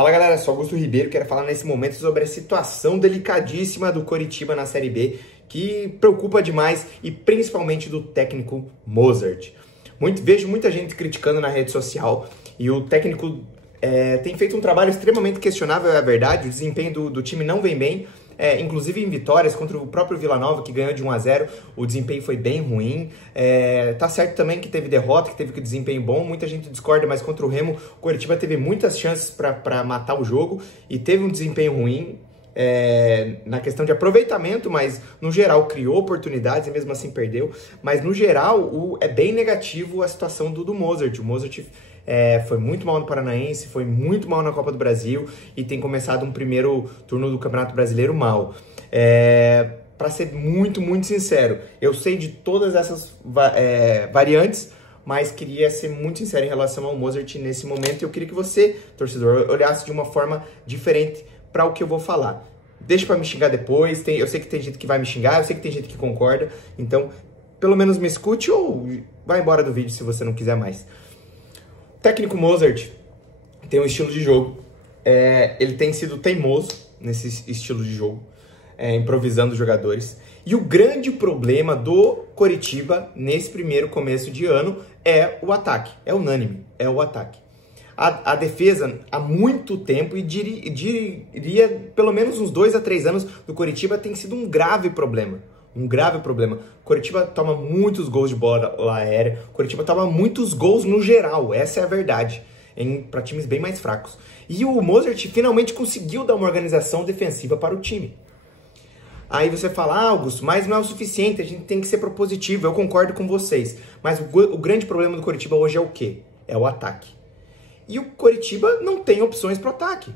Fala galera, sou Augusto Ribeiro, quero falar nesse momento sobre a situação delicadíssima do Coritiba na Série B, que preocupa demais e principalmente do técnico Mozart. Vejo muita gente criticando na rede social e o técnico tem feito um trabalho extremamente questionável, é a verdade, o desempenho do time não vem bem. Inclusive em vitórias contra o próprio Vila Nova, que ganhou de 1-0, o desempenho foi bem ruim. Tá certo também que teve derrota, que teve desempenho bom, muita gente discorda, mas contra o Remo, o Coritiba teve muitas chances para matar o jogo e teve um desempenho ruim na questão de aproveitamento, mas no geral criou oportunidades e mesmo assim perdeu. Mas no geral é bem negativo a situação do Mozart. O Mozart foi muito mal no Paranaense, foi muito mal na Copa do Brasil e tem começado um primeiro turno do Campeonato Brasileiro mal. Para ser muito sincero, eu sei de todas essas variantes, mas queria ser muito sincero em relação ao Mozart nesse momento. Eu queria que você, torcedor, olhasse de uma forma diferente para o que eu vou falar. Deixa para me xingar depois, eu sei que tem gente que vai me xingar, eu sei que tem gente que concorda, então pelo menos me escute ou vai embora do vídeo se você não quiser mais. O técnico Mozart tem um estilo de jogo, ele tem sido teimoso nesse estilo de jogo, improvisando os jogadores. E o grande problema do Coritiba nesse primeiro começo de ano é o ataque, é unânime, é o ataque. A defesa, há muito tempo, e diria pelo menos uns 2 a 3 anos do Coritiba, tem sido um grave problema. Um grave problema. O Coritiba toma muitos gols de bola aérea, o Coritiba toma muitos gols no geral, essa é a verdade, para times bem mais fracos. E o Mozart finalmente conseguiu dar uma organização defensiva para o time. Aí você fala, Augusto, mas não é o suficiente, a gente tem que ser propositivo, eu concordo com vocês. Mas o grande problema do Coritiba hoje é o quê? É o ataque. E o Coritiba não tem opções para o ataque.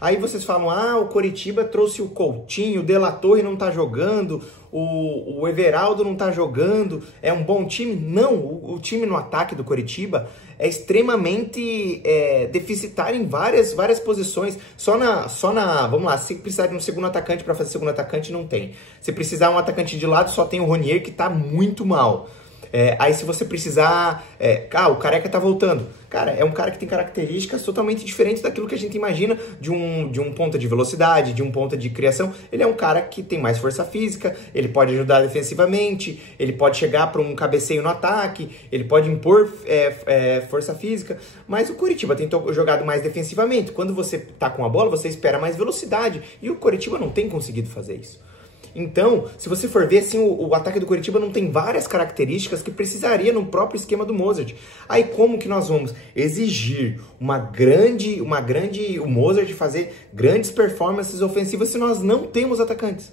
Aí vocês falam, o Coritiba trouxe o Coutinho, o De La Torre não tá jogando, o Everaldo não tá jogando, é um bom time? Não, o time no ataque do Coritiba é extremamente deficitário em várias posições. Vamos lá, se precisar de um segundo atacante para fazer segundo atacante, não tem. Se precisar de um atacante de lado, só tem o Ronier, que tá muito mal. Aí se você precisar... o Careca tá voltando. Cara, é um cara que tem características totalmente diferentes daquilo que a gente imagina de um ponta de velocidade, de um ponta de criação. Ele é um cara que tem mais força física, ele pode ajudar defensivamente, ele pode chegar para um cabeceio no ataque, ele pode impor força física. Mas o Coritiba tem jogado mais defensivamente. Quando você tá com a bola, você espera mais velocidade. E o Coritiba não tem conseguido fazer isso. Então, se você for ver, assim, o ataque do Coritiba não tem várias características que precisaria no próprio esquema do Mozart. Aí como que nós vamos exigir o Mozart fazer grandes performances ofensivas se nós não temos atacantes?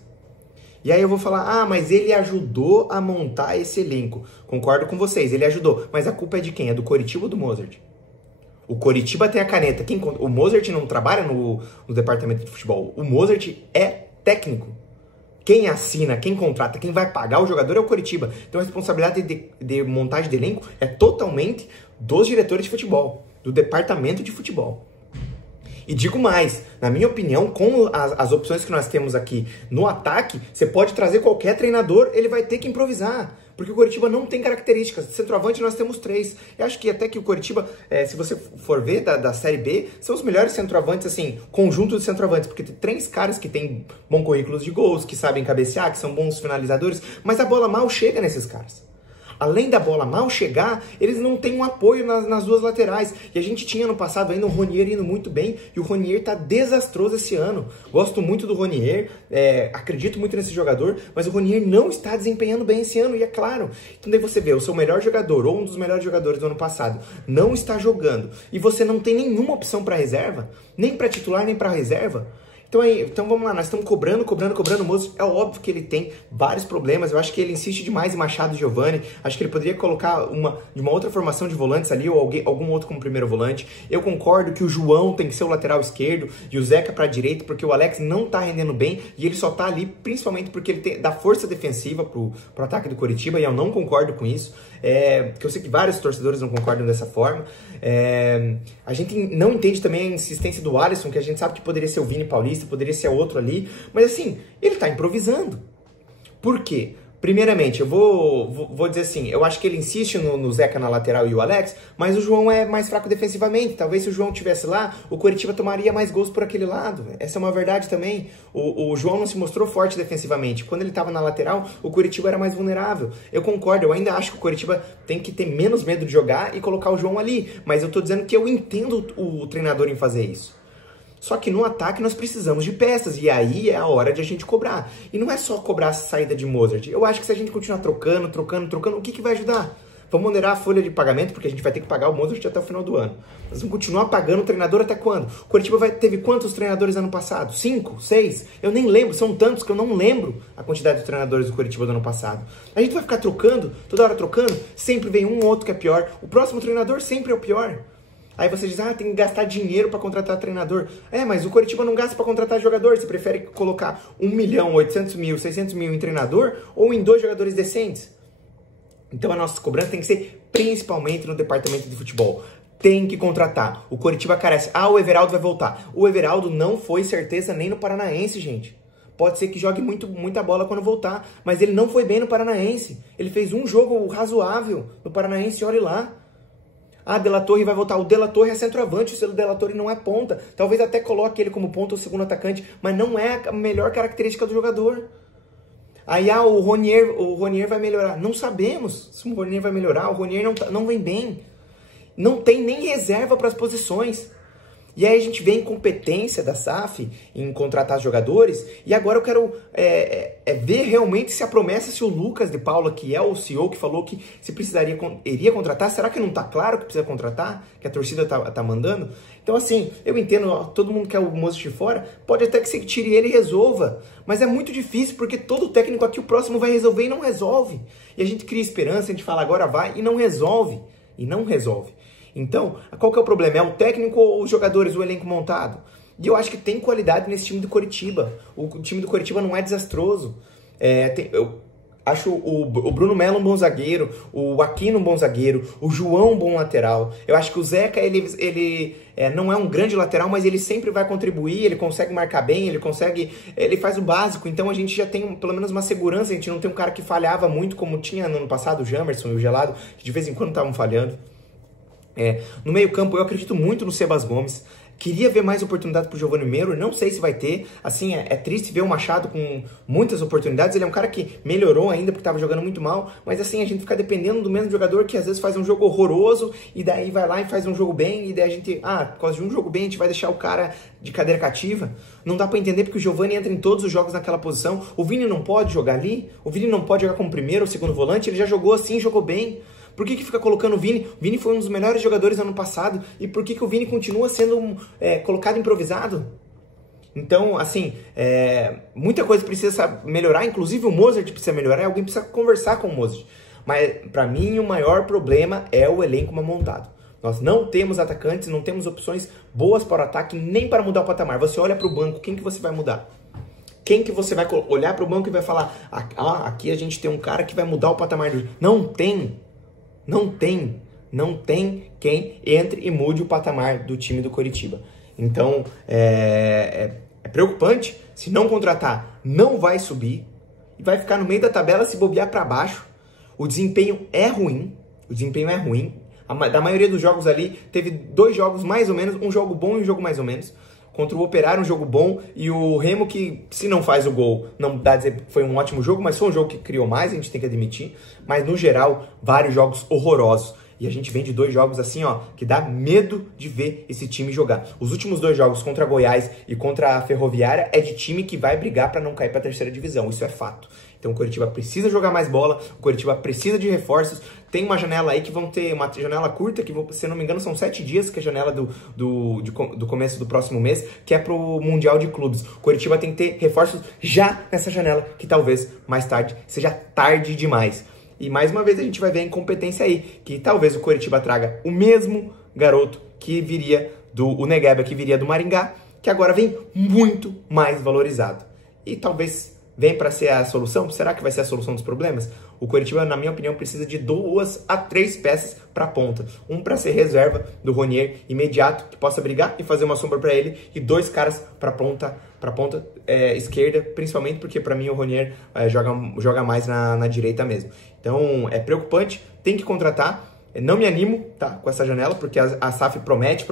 E aí eu vou falar, mas ele ajudou a montar esse elenco. Concordo com vocês, ele ajudou. Mas a culpa é de quem? É do Coritiba ou do Mozart? O Coritiba tem a caneta. O Mozart não trabalha no departamento de futebol. O Mozart é técnico. Quem assina, quem contrata, quem vai pagar o jogador é o Coritiba. Então a responsabilidade de montagem de elenco é totalmente dos diretores de futebol, do departamento de futebol. E digo mais, na minha opinião, com as opções que nós temos aqui no ataque, você pode trazer qualquer treinador, ele vai ter que improvisar. Porque o Coritiba não tem características. De centroavante nós temos 3. Eu acho que até que o Coritiba, se você for ver da Série B, são os melhores centroavantes, assim, conjunto de centroavantes. Porque tem 3 caras que têm bom currículo de gols, que sabem cabecear, que são bons finalizadores, mas a bola mal chega nesses caras. Além da bola mal chegar, eles não têm um apoio nas duas laterais. E a gente tinha no passado ainda o Ronier indo muito bem, e o Ronier tá desastroso esse ano. Gosto muito do Ronier, acredito muito nesse jogador, mas o Ronier não está desempenhando bem esse ano, e é claro. Então daí você vê, o seu melhor jogador, ou um dos melhores jogadores do ano passado, não está jogando, e você não tem nenhuma opção para reserva, nem para titular, nem para reserva. Então vamos lá, nós estamos cobrando o Mozart. É óbvio que ele tem vários problemas. Eu acho que ele insiste demais em Machado e Giovani. Acho que ele poderia colocar de uma outra formação de volantes ali, ou algum outro como primeiro volante. Eu concordo que o João tem que ser o lateral esquerdo e o Zeca para a direita, porque o Alex não tá rendendo bem e ele só tá ali principalmente porque ele dá força defensiva pro ataque do Coritiba, e eu não concordo com isso. Que eu sei que vários torcedores não concordam dessa forma. A gente não entende também a insistência do Alisson, que a gente sabe que poderia ser o Vini Paulista, poderia ser outro ali, mas assim, ele tá improvisando. Por quê? Primeiramente, eu vou dizer assim, eu acho que ele insiste no Zeca na lateral e o Alex, mas o João é mais fraco defensivamente. Talvez se o João estivesse lá, o Coritiba tomaria mais gols por aquele lado. Essa é uma verdade também. O João não se mostrou forte defensivamente. Quando ele estava na lateral, o Coritiba era mais vulnerável. Eu concordo, eu ainda acho que o Coritiba tem que ter menos medo de jogar e colocar o João ali. Mas eu tô dizendo que eu entendo o treinador em fazer isso. Só que no ataque nós precisamos de peças, e aí é a hora de a gente cobrar. E não é só cobrar a saída de Mozart. Eu acho que se a gente continuar trocando, o que vai ajudar? Vamos onerar a folha de pagamento, porque a gente vai ter que pagar o Mozart até o final do ano. Nós vamos continuar pagando o treinador até quando? O Coritiba teve quantos treinadores ano passado? 5? 6? Eu nem lembro, são tantos que eu não lembro a quantidade de treinadores do Coritiba do ano passado. A gente vai ficar trocando, toda hora trocando, sempre vem um ou outro que é pior. O próximo treinador sempre é o pior. Aí você diz, tem que gastar dinheiro para contratar treinador. Mas o Coritiba não gasta para contratar jogador. Você prefere colocar 1 milhão, 800 mil, 600 mil em treinador ou em 2 jogadores decentes? Então a nossa cobrança tem que ser principalmente no departamento de futebol. Tem que contratar. O Coritiba carece. O Everaldo vai voltar. O Everaldo não foi certeza nem no Paranaense, gente. Pode ser que jogue muita bola quando voltar, mas ele não foi bem no Paranaense. Ele fez um jogo razoável no Paranaense, olhe lá. De La Torre vai voltar. O De La Torre é centroavante, o selo De La Torre não é ponta. Talvez até coloque ele como ponta ou segundo atacante, mas não é a melhor característica do jogador. Aí, o Ronier vai melhorar. Não sabemos se o Ronier vai melhorar. O Ronier não vem bem. Não tem nem reserva para as posições. E aí a gente vê a incompetência da SAF em contratar jogadores, e agora eu quero ver realmente se a promessa, se o Lucas de Paula, que é o CEO, que falou que se iria contratar, será que não está claro que precisa contratar? Que a torcida tá mandando? Então assim, eu entendo, todo mundo quer o Mozart de fora, pode até que você tire ele e resolva, mas é muito difícil, porque todo técnico aqui, o próximo vai resolver e não resolve. E a gente cria esperança, a gente fala agora vai e não resolve. Então, qual que é o problema? É o técnico ou os jogadores, o elenco montado? E eu acho que tem qualidade nesse time do Coritiba. O time do Coritiba não é desastroso. Eu acho o Bruno Melo um bom zagueiro, o Aquino um bom zagueiro, o João um bom lateral. Eu acho que o Zeca, ele não é um grande lateral, mas ele sempre vai contribuir, ele consegue marcar bem, ele faz o básico. Então a gente já tem pelo menos uma segurança, a gente não tem um cara que falhava muito, como tinha no ano passado, o Jamerson e o Gelado, que de vez em quando estavam falhando. No meio campo eu acredito muito no Sebas Gomes. Queria ver mais oportunidade pro Giovanni Meiro, não sei se vai ter. Assim, é triste ver o Machado com muitas oportunidades. Ele é um cara que melhorou ainda porque estava jogando muito mal, mas assim, a gente fica dependendo do mesmo jogador que às vezes faz um jogo horroroso e daí vai lá e faz um jogo bem, e daí a gente, por causa de um jogo bem, a gente vai deixar o cara de cadeira cativa. Não dá pra entender porque o Giovanni entra em todos os jogos naquela posição. O Vini não pode jogar ali, o Vini não pode jogar como primeiro ou segundo volante, ele já jogou assim, jogou bem. Por que fica colocando o Vini? O Vini foi um dos melhores jogadores ano passado. E por que o Vini continua sendo colocado improvisado? Então, assim, muita coisa precisa melhorar. Inclusive o Mozart precisa melhorar. Alguém precisa conversar com o Mozart. Mas, para mim, o maior problema é o elenco mal montado. Nós não temos atacantes, não temos opções boas para o ataque, nem para mudar o patamar. Você olha para o banco, quem que você vai mudar? Quem que você vai olhar para o banco e vai falar, aqui a gente tem um cara que vai mudar o patamar do... Não tem quem entre e mude o patamar do time do Coritiba. Então, é preocupante. Se não contratar, não vai subir. E vai ficar no meio da tabela, se bobear para baixo. O desempenho é ruim. Da maioria dos jogos ali, teve 2 jogos mais ou menos, um jogo bom e um jogo mais ou menos. Contra o Operário, um jogo bom, e o Remo, que se não faz o gol, não dá a dizer que foi um ótimo jogo, mas foi um jogo que criou mais, a gente tem que admitir. Mas, no geral, vários jogos horrorosos. E a gente vem de 2 jogos assim, que dá medo de ver esse time jogar. Os últimos 2 jogos contra a Goiás e contra a Ferroviária é de time que vai brigar para não cair para a 3ª divisão, isso é fato. Então o Coritiba precisa jogar mais bola, o Coritiba precisa de reforços. Tem uma janela aí que vão ter uma janela curta, que se não me engano são 7 dias, que é a janela do começo do próximo mês, que é pro Mundial de Clubes. O Coritiba tem que ter reforços já nessa janela, que talvez mais tarde seja tarde demais. E mais uma vez a gente vai ver a incompetência aí, que talvez o Coritiba traga o mesmo garoto que viria o Negueba, que viria do Maringá, que agora vem muito mais valorizado. E talvez vem para ser a solução? Será que vai ser a solução dos problemas? O Coritiba, na minha opinião, precisa de 2 a 3 peças para a ponta. Um para ser reserva do Ronier imediato, que possa brigar e fazer uma sombra para ele, e 2 caras para ponta esquerda, principalmente porque para mim o Ronier joga mais na direita mesmo. Então é preocupante, tem que contratar. Não me animo, tá, com essa janela, porque a SAF promete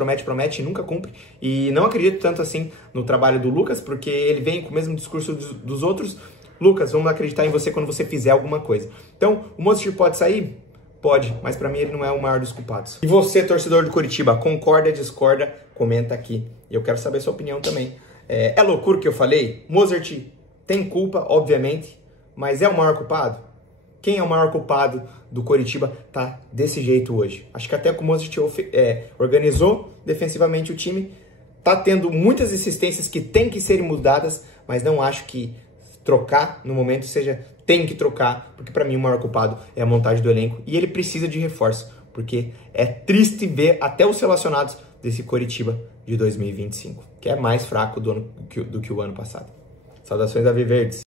e nunca cumpre. E não acredito tanto assim no trabalho do Lucas, porque ele vem com o mesmo discurso dos outros. Lucas, vamos acreditar em você quando você fizer alguma coisa. Então, o Mostir pode sair? Pode, mas pra mim ele não é o maior dos culpados. E você, torcedor do Coritiba, concorda, discorda? Comenta aqui. E eu quero saber a sua opinião também. É loucura o que eu falei? Mozart tem culpa, obviamente, mas é o maior culpado? Quem é o maior culpado do Coritiba tá desse jeito hoje? Acho que até que o Mozart organizou defensivamente o time, tá tendo muitas insistências que tem que serem mudadas, mas não acho que trocar no momento tem que trocar, porque para mim o maior culpado é a montagem do elenco e ele precisa de reforço, porque é triste ver até os relacionados desse Coritiba de 2025, que é mais fraco do que o ano passado. Saudações Alviverdes!